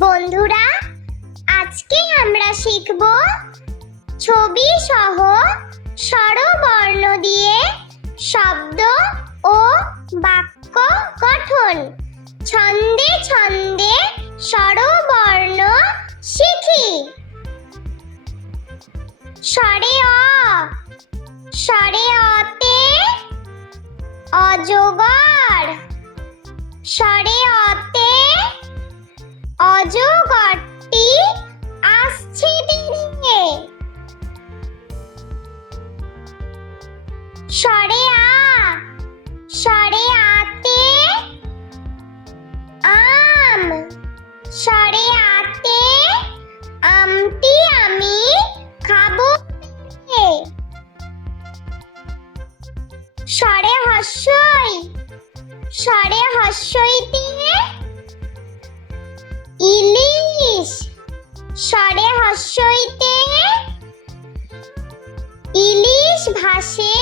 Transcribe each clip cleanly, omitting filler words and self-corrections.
বন্ধুরা, আজকে আমরা শিখব ছবি সহ স্বরবর্ণ দিয়ে শব্দ ও বাক্য গঠন। ছন্দে ছন্দে স্বরবর্ণ শিখি। স্বরে অ, স্বরে অতে অজগর। স্বরে অতে অজগরটি আসছে দিকে। স্বরে আ, স্বরে আতে আম। স্বরে আতে আমটি আমি খাবো। স্বরে হস্যই, স্বরে হস্যইতে ইলিশ। স্বরে হস্যইতে ইলিশ ভাসে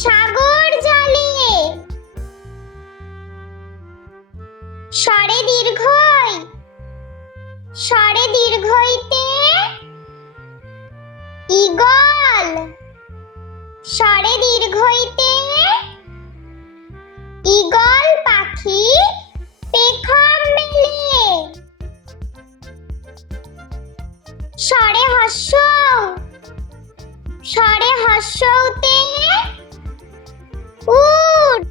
সাগর জলে। স্বরে দীর্ঘই, স্বরে দীর্ঘইতে ঈগল। স্বরে দীর্ঘইতে ঈগল পাখি পেখম মেলে। স্বরে হস্য, স্বরে হস্যতে উট।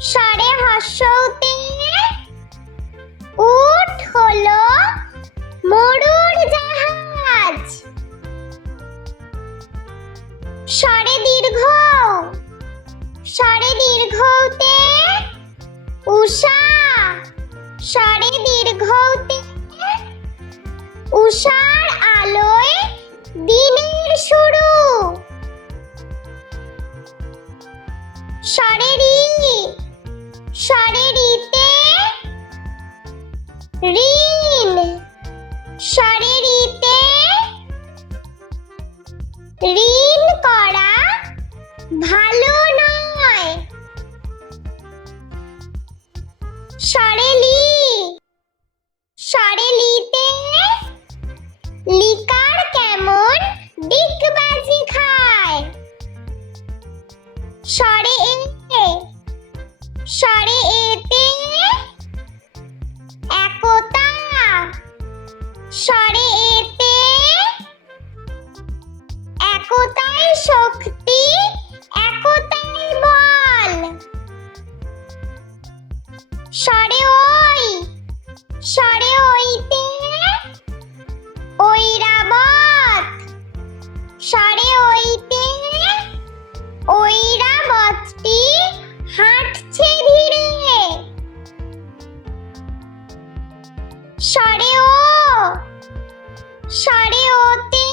স্বরে হস্যতে উট হলো মরুর জাহাজ। স্বরে দীর্ঘ, স্বরে দীর্ঘতে উষা। স্বরে দীর্ঘতে উষার আলোয় দিনের শুরু। স্বরে রি, স্বরে রিতে ঋণ। স্বরে রিতে ঋণ করা ভালো নয়। স্বরে লি, স্বরে লিতে লিকার কেমন ডিগবাজি খায়। স্বরে এ, স্বরে এতে একতা। স্বরে এতে একতাই শক্তি, একতাই বল। স্বরে ওই, স্বরে ওইতে ঐরাবত। স্বরে ওইতে ঐরাবতটি হাঁটছে ধীরে। স্বরে ও, স্বরে ওতে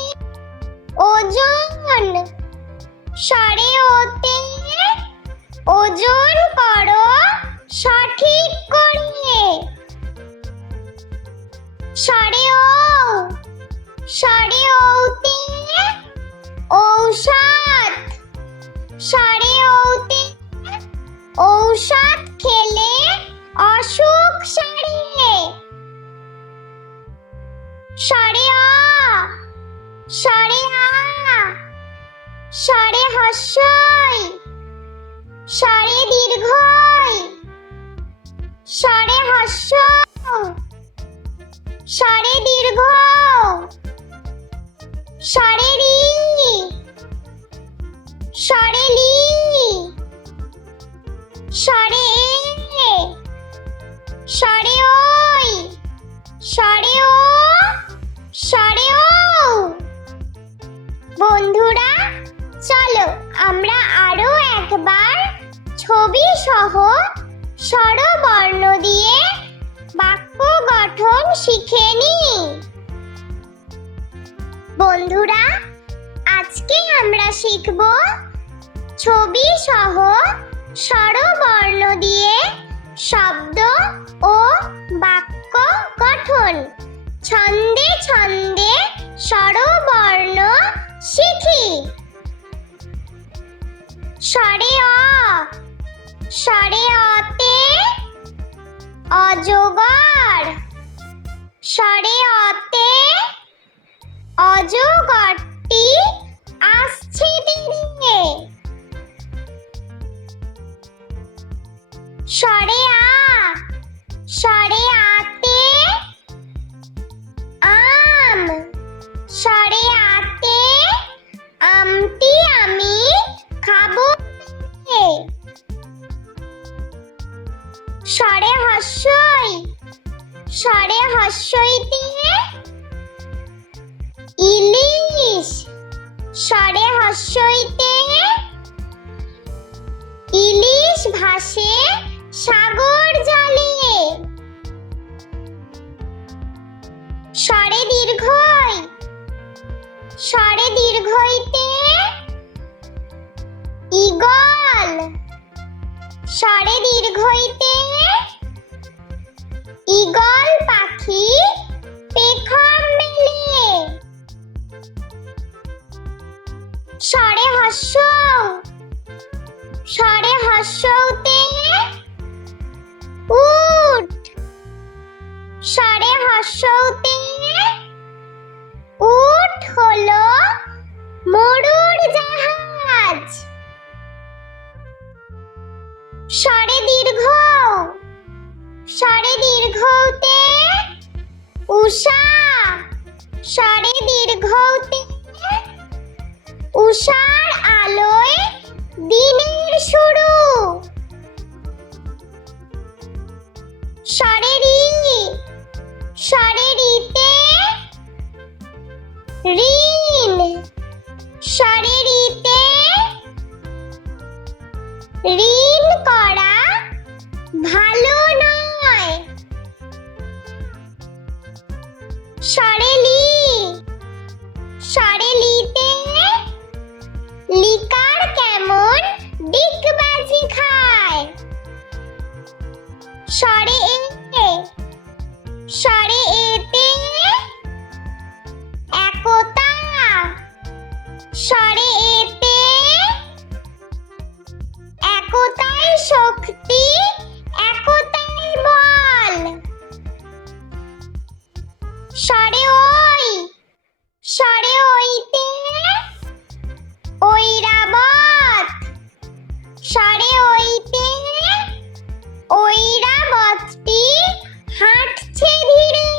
ওজন। স্বরে ওতে ওজন করো সঠিক করে। স্বরে ও, স্বরে ওতে ঔষধ। স্বরে ওতে ঔষধ খেলে অসুখ সারে। স্বরে অ, স্বরে আ, স্বরে হস্যই, স্বরে দীর্ঘই। স্বরে হস্য, স্বরে দীর্ঘ। স্বরে রি, স্বরে লি। স্বরে এ, স্বরে ওই, স্বরে ও, স্বরে ও। বন্ধুরা, চলো আমরা আরো একবার ছবি সহ স্বরবর্ণ দিয়ে বাক্য গঠন শিখে নিই। বন্ধুরা, আজকে আমরা শিখব ছবি সহ স্বরবর্ণ দিয়ে শব্দ ও বাক্য গঠন। ছন্দে ছন্দে স্বরবর্ণ শিখি। স্বরে অ, স্বরে অতে অজগর। স্বরে আ, স্বরে আতে আম, স্বরে আতে আমটি আমি খাবো। স্বরে হস্যই, স্বরে হস্যইতে ইলিশ, স্বরে হস্যইতে ইলিশ ভাসে সাগর জলে। স্বরে দীর্ঘই, স্বরে দীর্ঘইতে ঈগল, স্বরে দীর্ঘইতে ঈগল পাখি পেখম মেলে। স্বরে হস্য, স্বরে হস্যতে উট, স্বরে হস্যতে উট হলো মরুর জাহাজ। স্বরে দীর্ঘ, স্বরে দীর্ঘতে উষা, স্বরে দীর্ঘতে উষার আলোয় দিনের শুরু। স্বরে রি, স্বরে রিতে ঋণ, স্বরে রিতে ঋণ করা ভালো নয়। স্বরে লি, স্বরে লিতে লিকার কেমন ডিগবাজি খায়। স্বরে এ, স্বরে এতে একতা, স্বরে এতে একতাই শক্তি, একতাই বল। স্বরে ওই, স্বরে ওইতে ঐরাবত, স্বরে ওইতে ঐরাবতটি হাঁটছে ধীরে।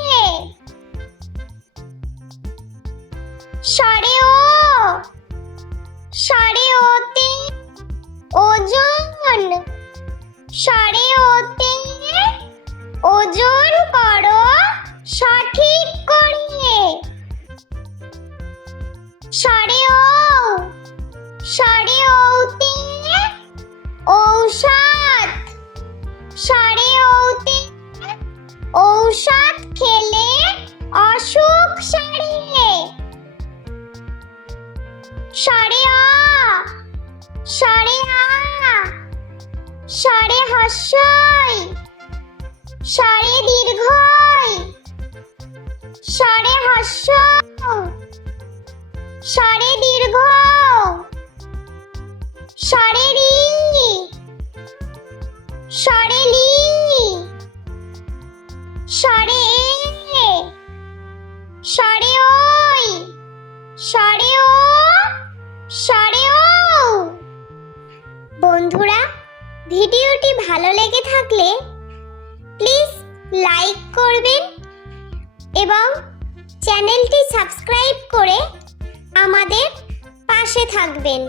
স্বরে ও, স্বরে ওতে ওজন, স্বরে ওতে ওজন করো সঠিক করে। স্বরে ও, স্বরে ওতে ঔষধ, স্বরে ওতে ঔষধ খেলে অসুখ সারে। স্বরে অ, স্বরে আ, স্বরে হস্যই, স্বরে দীর্ঘই, স্বরে হস্য, স্বরে দীর্ঘ, স্বরে রি, স্বরে লি, স্বরে এ, স্বরে ওই, স্বরে ও, স্বরে ও। বন্ধুরা, ভিডিওটি ভালো লেগে থাকলে প্লিজ লাইক করবেন এবং চ্যানেলটি সাবস্ক্রাইব করে আমাদের পাশে থাকবেন।